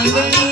Hallelujah.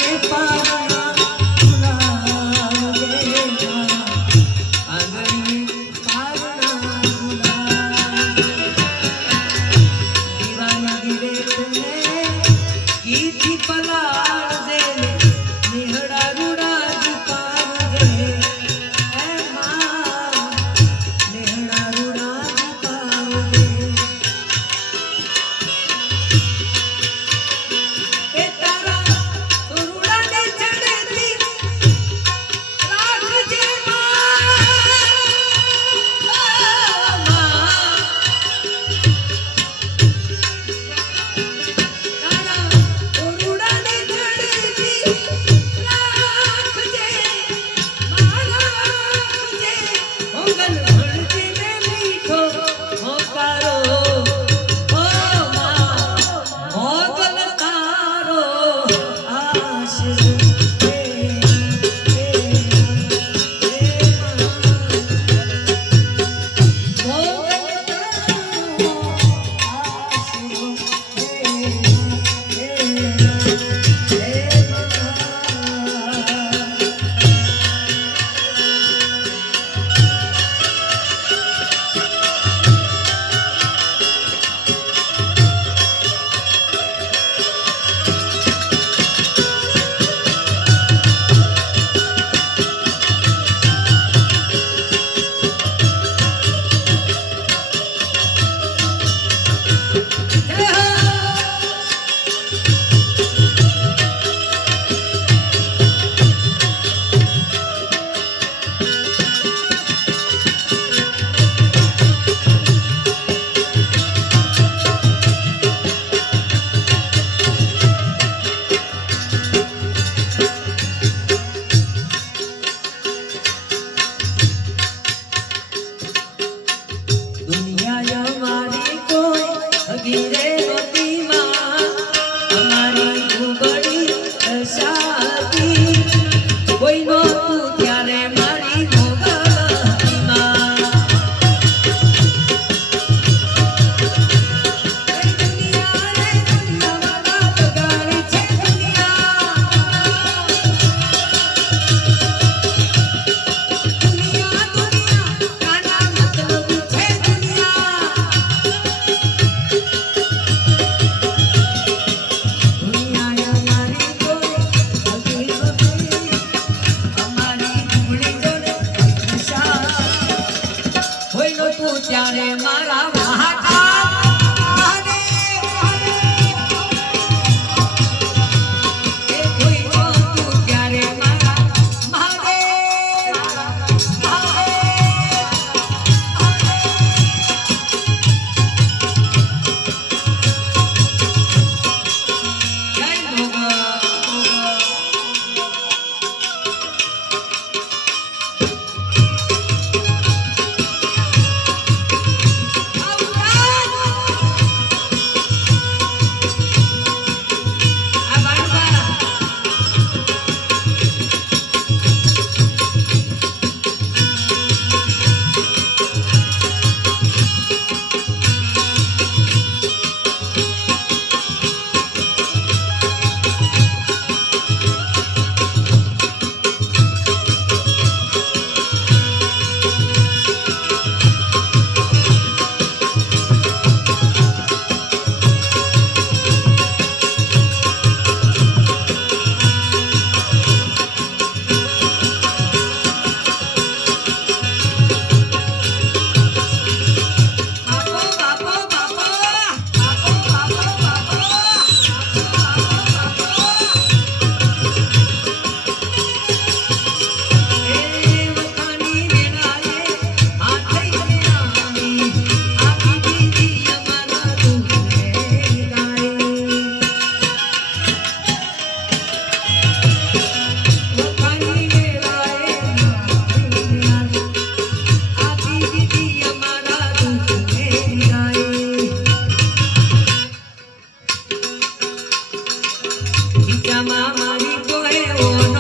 কি ওই Jadi, 汉 জামা মারি তোরে ও